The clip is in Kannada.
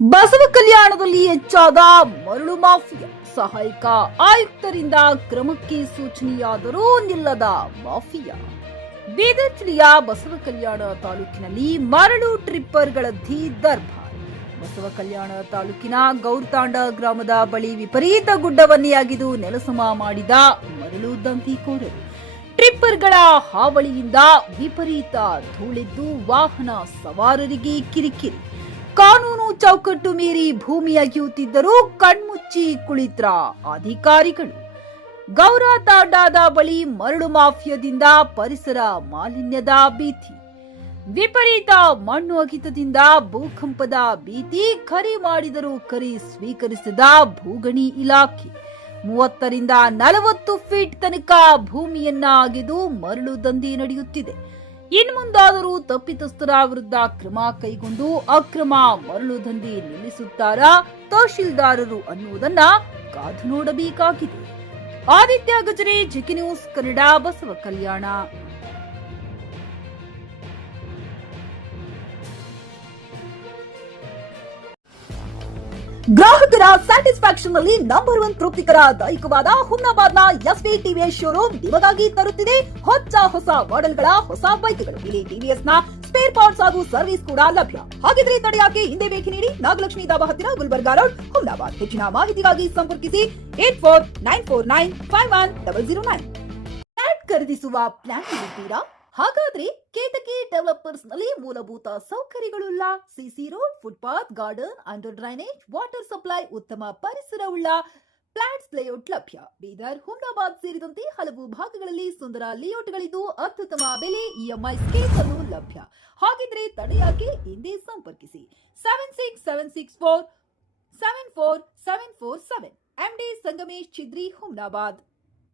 ಬಸವ ಕಲ್ಯಾಣದಲ್ಲಿ ಹೆಚ್ಚಾದ ಮರಳು ಮಾಫಿಯಾ. ಸಹಾಯಕ ಆಯುಕ್ತರಿಂದ ಕ್ರಮಕ್ಕೆ ಸೂಚನೆಯಾದರೂ ನಿಲ್ಲದ ಮಾಫಿಯಾ. ಬೀದರ್ ಜಿಲ್ಲೆಯ ಬಸವ ಕಲ್ಯಾಣ ತಾಲೂಕಿನಲ್ಲಿ ಮರಳು ಟ್ರಿಪ್ಪರ್ಗಳದ್ದಿ ದರ್ಬಾರ್. ಬಸವ ಕಲ್ಯಾಣ ತಾಲೂಕಿನ ಗೌರ್ತಾಂಡ ಗ್ರಾಮದ ಬಳಿ ವಿಪರೀತ ಗುಡ್ಡವನ್ನೆಯಾಗಿದ್ದು ನೆಲಸಮ ಮಾಡಿದ ಮರಳು ದಂಧೆಕೋರರು. ಟ್ರಿಪ್ಪರ್ಗಳ ಹಾವಳಿಯಿಂದ ವಿಪರೀತ ಧೂಳೆದ್ದು ವಾಹನ ಸವಾರರಿಗೆ ಕಿರಿಕಿರಿ. ಕಾನೂನು ಚೌಕಟ್ಟು ಮೀರಿ ಭೂಮಿ ಅಗೆಯುತ್ತಿದ್ದರೂ ಕಣ್ಮುಚ್ಚಿ ಕುಳಿತ್ರ ಅಧಿಕಾರಿಗಳು. ಗೌರ ತಾಂಡಾದ ಬಳಿ ಮರಳು ಮಾಫಿಯಾದಿಂದ ಪರಿಸರ ಮಾಲಿನ್ಯದ ಭೀತಿ. ವಿಪರೀತ ಮಣ್ಣು ಅಗಿತದಿಂದ ಭೂಕಂಪದ ಭೀತಿ. ಕರೆ ಮಾಡಿದರೂ ಕರೆ ಸ್ವೀಕರಿಸಿದ ಭೂಗಣಿ ಇಲಾಖೆ. 30 ರಿಂದ 40 ಫೀಟ್ ತನಕ ಭೂಮಿಯನ್ನ ಅಗೆದು ಮರಳು ದಂಧೆ ನಡೆಯುತ್ತಿದೆ. ಇನ್ಮುಂದಾದರೂ ತಪ್ಪಿತಸ್ಥರ ವಿರುದ್ಧ ಕ್ರಮ ಕೈಗೊಂಡು ಅಕ್ರಮ ಮರಳು ದಂಧೆ ನಿಲ್ಲಿಸುತ್ತಾರಾ ತಹಶೀಲ್ದಾರರು ಅನ್ನುವುದನ್ನ ಕಾದು ನೋಡಬೇಕಾಗಿದೆ. ಆದಿತ್ಯ ಗಜರೆ, ಜಿಕೆ ನ್ಯೂಸ್ ಕನ್ನಡ, ಬಸವ ಕಲ್ಯಾಣ. ಗ್ರಾಹಕರ ಸ್ಯಾಟಿಸ್ಫ್ಯಾಕ್ಷನ್ ನಲ್ಲಿ ನಂಬರ್ 1 ತೃಪ್ತಿಕರ ದೈಹಿಕವಾದ ಹುಮ್ನಾಬಾದ್ನ ಎಸ್ವಿ ಟಿವಿಎಸ್ ಶೋರೂಮ್ ನಿಮಗಾಗಿ ತರುತ್ತಿದೆ ಹೊಸ ಮಾಡೆಲ್ಗಳ ಹೊಸ ಬೈಕ್ಗಳು. ಇಲ್ಲಿ ಟಿವಿಎಸ್ ನ ಸ್ಪೇರ್ ಪಾರ್ಟ್ಸ್ ಹಾಗೂ ಸರ್ವಿಸ್ ಕೂಡ ಲಭ್ಯ. ಹಾಗಿದ್ರೆ ತಡೆಯಾಕೆ ಹಿಂದೆ ಭೇಟಿ ನೀಡಿ. ನಾಗಲಕ್ಷ್ಮಿ ದಾಬಾ ಹತ್ತಿರ, ಗುಲ್ಬರ್ಗಾ ರೋಡ್, ಹುಮ್ನಾಬಾದ್. ಹೆಚ್ಚಿನ ಮಾಹಿತಿಗಾಗಿ ಸಂಪರ್ಕಿಸಿ 8494951009. ಫ್ಲಾಟ್ ಖರೀದಿಸುವ ಪ್ಲಾನ್ ಇದ್ದೀರಾ? ಹಾಗಾದ್ರೆ ಕೇತಕಿ ಡೆವಲಪರ್ಸ್ ನಲ್ಲಿ ಮೂಲಭೂತ ಸೌಕರ್ಯಗಳುಳ್ಳ CC road, footpath, garden, under drainage, water supply, ಉತ್ತಮ ಪರಿಸರವುಳ್ಳ ಫ್ಲಾಟ್ಸ್ ಲೇಔಟ್ ಲಭ್ಯ. ಬೀದರ್, ಹುಮ್ನಾಬಾದ್ ಸೇರಿದಂತೆ ಹಲವು ಭಾಗಗಳಲ್ಲಿ ಸುಂದರ ಲೇಔಟ್ಗಳಿದ್ದು ಅತ್ಯುತ್ತಮ ಬೆಲೆ, ಇಎಂಐ ಸ್ಕೀಮ್ಸ್ ಅನ್ನು ಲಭ್ಯ. ಹಾಗಿದ್ರೆ ತಡೆಯಾಕೆ ಹಿಂದೆ ಸಂಪರ್ಕಿಸಿ 7676474747. MD ಸಂಗಮೇಶ್ ಚಿದ್ರಿ, ಹುಮ್ನಾಬಾದ್.